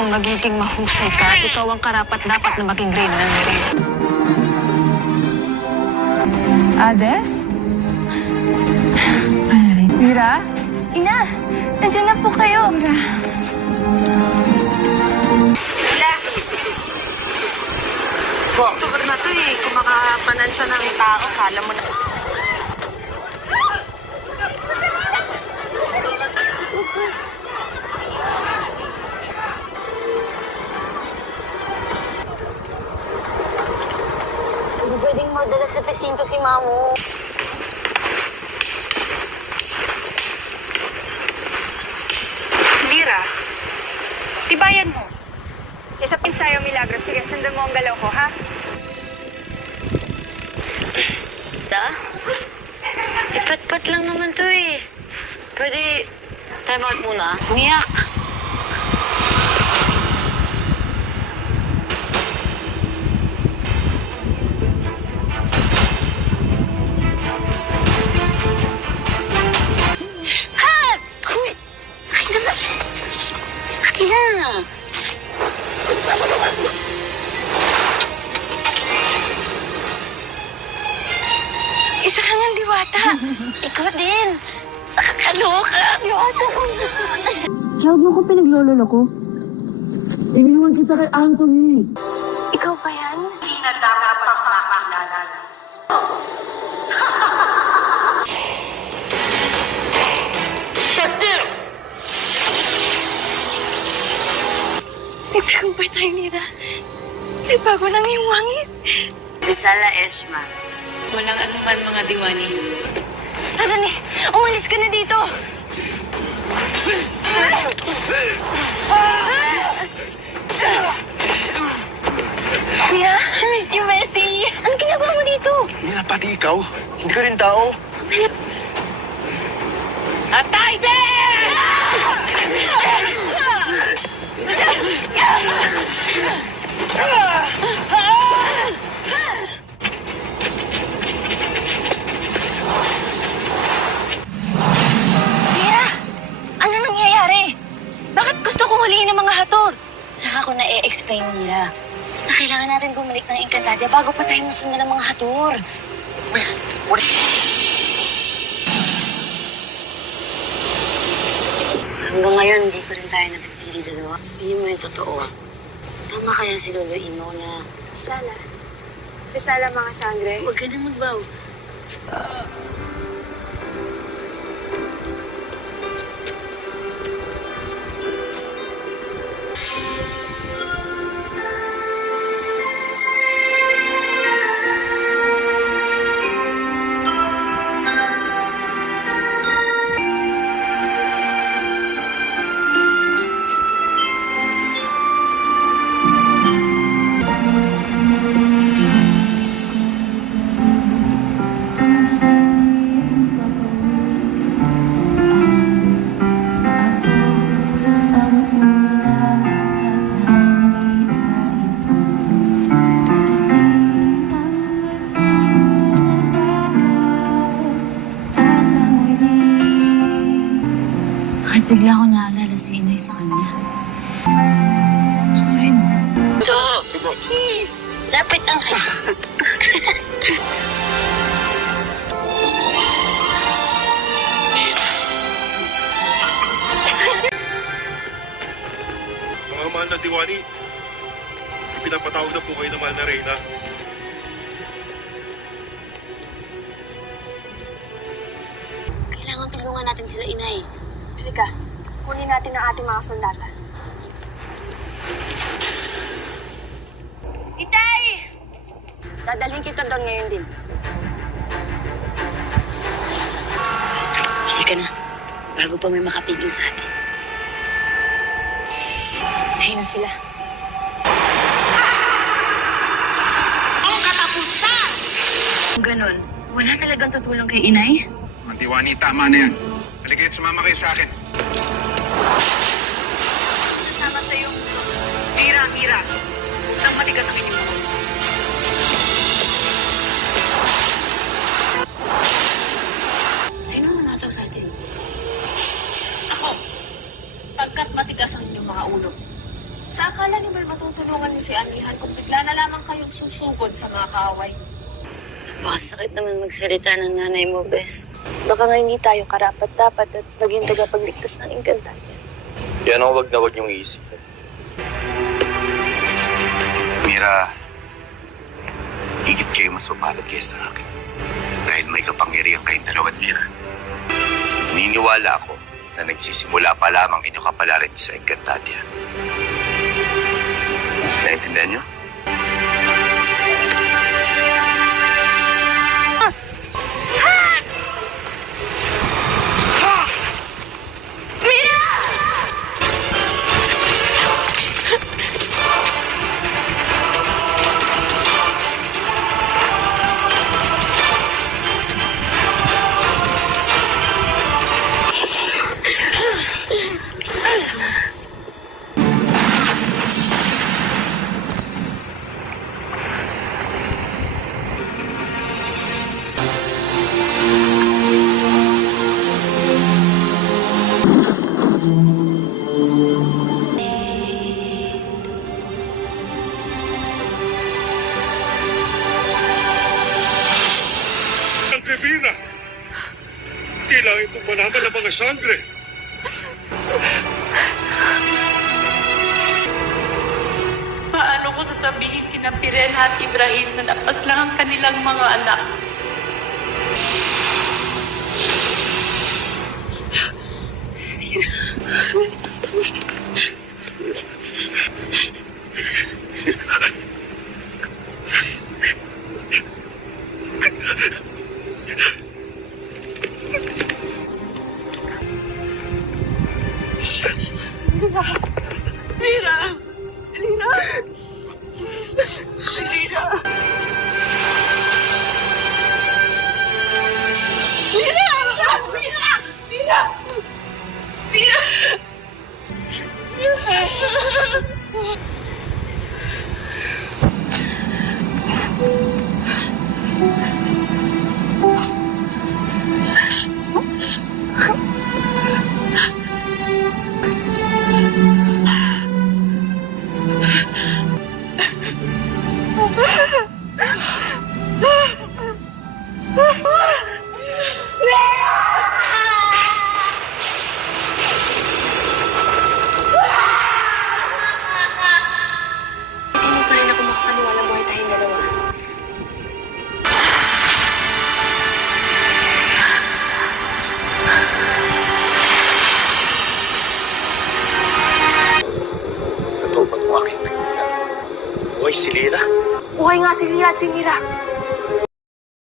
kung magiging mahusay ka at ikaw ang karapat-dapat na maging reyna ng Nerea. Ades? Mira? Ina! Nandiyan na po kayo! Mira? Po. Sobrang na to eh. Kung makapanansa ng tao, kala mo na. Hindi pwedeng magdala sa presinto si Mamo. Lira, tibayan mo. Isa pinsayo, Milagro. Sige, sundan mo ang galaw ko, ha? Da? Ipat-pat lang naman to eh. Pwede time out muna. Umiyak. Ha! Uy! Ay naman. Ay na. Isa ka ng diwata. Ikaw din. Nakakaloka. Diwata ko na. Huwag mo ko pinaglololo ko. Iniwan kita kay Anthony. Ikaw ba yan? Hindi na dapat pang makilala. Nagtagumpay tayo, Lira. May bago lang yung wangis. Rizala Esma. Walang anuman mga diwani. Tadani, umalis ka na dito. Mira, I miss you, Messi. Ano ginagawa mo dito? Hindi na pati ikaw. Hindi ka rin tao. Atay, be! Mira, ano nangyayari? Bakit gusto kong huliin ng mga hator? Saka ko na-explain, Mira. Basta kailangan natin bumalik ng Encantadia bago pa tayo masundan ng mga hator. Hanggang ngayon, hindi pa rin tayo napipili dalawa. Sabihin mo yung totoo. Tama kaya si Lolo Ino na Sala. Sala mga sangre. huwag ka na magbaw. Bakit bigla ko naalala si Inay sa kanya? Ako rin. Cheese! Lapit ang Mga mahal na diwani, ipinapatawag na po kayo ng mahal na reyna. Kailangan tulungan natin sila, Inay. Halika, kunin natin ang ating mga sandatas. Itay! Dadalhin kita doon ngayon din. Halika na. Bago pa may makapigil sa atin. Ayun na sila. Ang katapusan! Kung ganun, wala talagang tutulong kay Inay? Mga diwani, tama na yan. Halika at sumama kayo sa akin. Sasama sa'yo. Mira, Mira. Huwag nang matigas ang inyong mga. Sino ang natawag sa atin? Ako. Pagkat matigas ang inyong mga ulo, Sa akala niyo ba matutulungan niyo si Amihan kung bigla na lamang kayong susugod sa mga kaaway? Napakasakit naman magsalita ng nanay mo, Bes. Baka nga hindi tayo karapat-dapat at maging tagapagligtas ng Encantadia. Yan ang wag na wag niyong iisipin. Mira, higit kayo mas mapalad kaysa sa akin. Dahil may kapangyarihan kayong dalawa, Mira. Naniniwala ako na nagsisimula pa lamang inyong kapalaran sa Encantadia. Naintindihan niyo? Ang Rivera! Kailangan itong malaman ng mga sangre. Paano ko sasabihin kina Pirena at Ibrahim na napas lang ang kanilang mga anak? Mira! Mira! Mira! Hindi pa rin ako makapaniwala buhay tayong dalawa. Totoo ba itong aking pinila? Buhay si Lira? Buhay nga si Lira at si Mira.